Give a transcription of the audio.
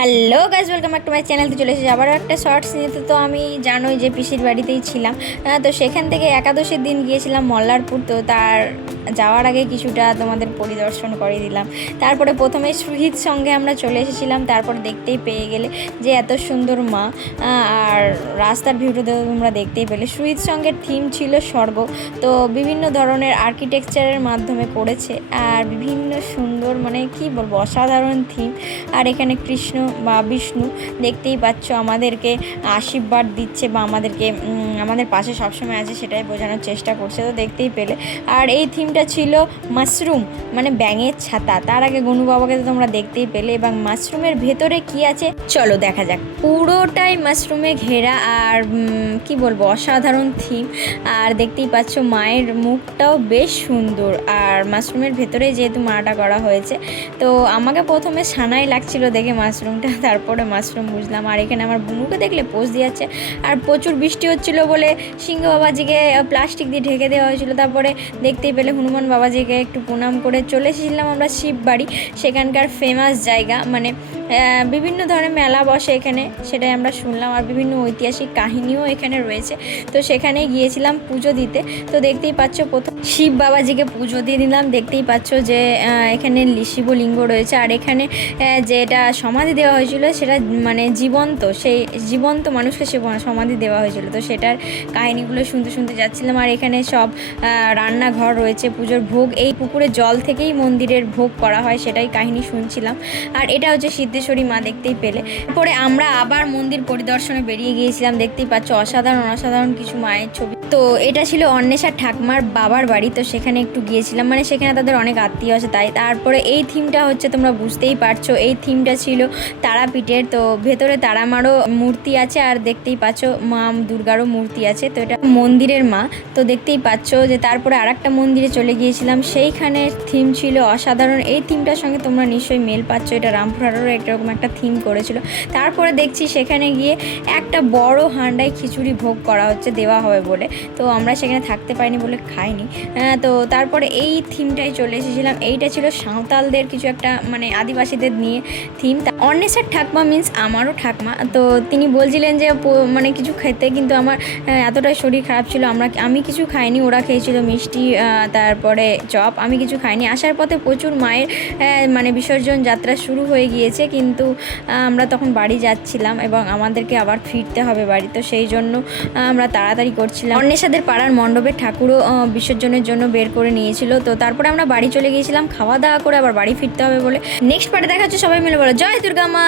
Hello guys, welcome back to my channel. তো চলে এসেছি আবার একটা শর্টস নিতে। তো আমি জানোই যে পিসির বাড়িতেই ছিলাম। তো সেখান থেকে একাদশীর দিন গিয়েছিলাম মল্লারপুর। তো তার যাওয়ার আগে কিছুটা তোমাদের পরিদর্শন করে দিলাম। তারপরে প্রথমে সুহিত সঙ্গে আমরা চলে এসেছিলাম। তারপর দেখতেই পেয়ে গেলে যে এত সুন্দর মা, আর রাস্তার ভিউটা তোমরা দেখতেই পেলে। সুহিত সঙ্গের থিম ছিল স্বর্গ। তো বিভিন্ন ধরনের আর্কিটেকচারের মাধ্যমে করেছে, আর বিভিন্ন সুন্দর, মানে কি বলবো, অসাধারণ থিম। আর এখানে কৃষ্ণ বা বিষ্ণু দেখতেই পাচ্ছ আমাদেরকে আশীর্বাদ দিচ্ছে, বা আমাদের পাশে সবসময় আছে, সেটাই বোঝানোর চেষ্টা করছে। তো দেখতেই পেলে। আর এই থিমটা ছিল মাশরুম, মানে ব্যাঙের ছাতা। তার আগে গনু বাবাকে তো তোমরা দেখতেই পেলে, এবং মাশরুমের ভেতরে কি আছে চলো দেখা যাক। পুরোটাই মাশরুমে ঘেরা, আর কি বলবো, অসাধারণ থিম। আর দেখতেই পাচ্ছ মায়ের মুখটাও বেশ সুন্দর। আর মাশরুমের ভেতরে যেহেতু মাটা করা হয়েছে, তো আমাকে প্রথমে সানাই লাগছিল দেখে মাশরুমটা, তারপরে মাশরুম বুঝলাম। আর এখানে আমার বুনুকে দেখলে পোজ দিয়েছে। আর প্রচুর বৃষ্টি হচ্ছিল বলে সিংহ বাবাজিকে প্লাস্টিক দিয়ে ঢেকে দেওয়া হয়েছিল। তারপরে দেখতেই পেলে হনুমান বাবাজিকে একটু প্রণাম করে চলে এসেছিলাম আমরা শিববাড়ি। সেখানকার ফেমাস জায়গা, মানে বিভিন্ন ধরনের মেলা বসে এখানে, সেটাই আমরা শুনলাম। আর বিভিন্ন ঐতিহাসিক কাহিনীও এখানে রয়েছে। তো সেখানে গিয়েছিলাম পুজো দিতে। তো দেখতেই পাচ্ছ প্রথম শিব বাবাজিকে পুজো দিয়ে দিলাম। দেখতেই পাচ্ছ যে এখানে শিবলিঙ্গ রয়েছে। আর এখানে যেটা সমাধি দেওয়া হয়েছিল সেটা মানে জীবন্ত, সেই জীবন্ত মানুষকে সে সমাধি দেওয়া হয়েছিল। তো সেটার কাহিনিগুলো শুনতে শুনতে যাচ্ছিলাম। আর এখানে সব রান্নাঘর রয়েছে, পুজোর ভোগ এই পুকুরের জল থেকেই মন্দিরের ভোগ করা হয়, সেটাই কাহিনী শুনছিলাম। আর এটা হচ্ছে সিদ্ধেশ্বরী মা, দেখতেই পেলে। পরে আমরা আবার মন্দির পরিদর্শনে বেরিয়ে গিয়েছিলাম। দেখতেই পাচ্ছ অসাধারণ অসাধারণ কিছু মায়ের ছবি। তো এটা ছিল অন্বেষা ঠাকমার বাবার বাড়ি। তো সেখানে একটু গিয়েছিলাম, মানে সেখানে তাদের অনেক আত্মীয় আছে তাই। তারপরে এই থিমটা হচ্ছে, তোমরা বুঝতেই পারছো, এই থিমটা ছিল তারাপীঠের। তো ভেতরে তারামারও মূর্তি আছে, আর দেখতেই পাচ্ছ মা দুর্গারও মূর্তি আছে। তো এটা মন্দিরের মা। তো দেখতেই পাচ্ছ যে তারপরে আরেকটা মন্দিরে চলে গিয়েছিলাম, সেইখানের থিম ছিল অসাধারণ। এই থিমটার সঙ্গে তোমরা নিশ্চয়ই মেল পাচ্ছ, এটা রামপুরহাটেরও এরকম একটা থিম করেছিল। তারপরে দেখছি সেখানে গিয়ে একটা বড় হাঁড়ায় খিচুড়ি ভোগ করা হচ্ছে, দেওয়া হবে বলে। তো আমরা সেখানে থাকতে পারিনি বলে খাইনি। তো তারপরে এই থিমটাই চলে এসেছিলাম। এইটা ছিল সাঁওতালদের কিছু একটা, মানে আদিবাসীদের নিয়ে থিম। অন্বেষার ঠাকমা মিন্স আমারও ঠাকমা। তো তিনি বলছিলেন যে মানে কিছু খেতে, কিন্তু আমার এতটাই শরীর খারাপ ছিল, আমি কিছু খাইনি। ওরা খেয়েছিল মিষ্টি, তারপরে চপ, আমি কিছু খাইনি। আসার পথে প্রচুর মায়ের মানে বিসর্জন যাত্রা শুরু হয়ে গিয়েছে, কিন্তু আমরা তখন বাড়ি যাচ্ছিলাম এবং আমাদেরকে আবার ফিরতে হবে বাড়ি। তো সেই জন্য আমরা তাড়াতাড়ি করছিলাম। অন্বেষাদের পাড়ার মণ্ডপে ঠাকুরও বিসর্জনের জন্য বের করে নিয়েছিল। তো তারপরে আমরা বাড়ি চলে গিয়েছিলাম খাওয়া দাওয়া করে, আবার বাড়ি ফিরতে হবে বলে। নেক্সট পার্টে দেখা হচ্ছে, সবাই মিলে বলো জয় দুর্গা মা।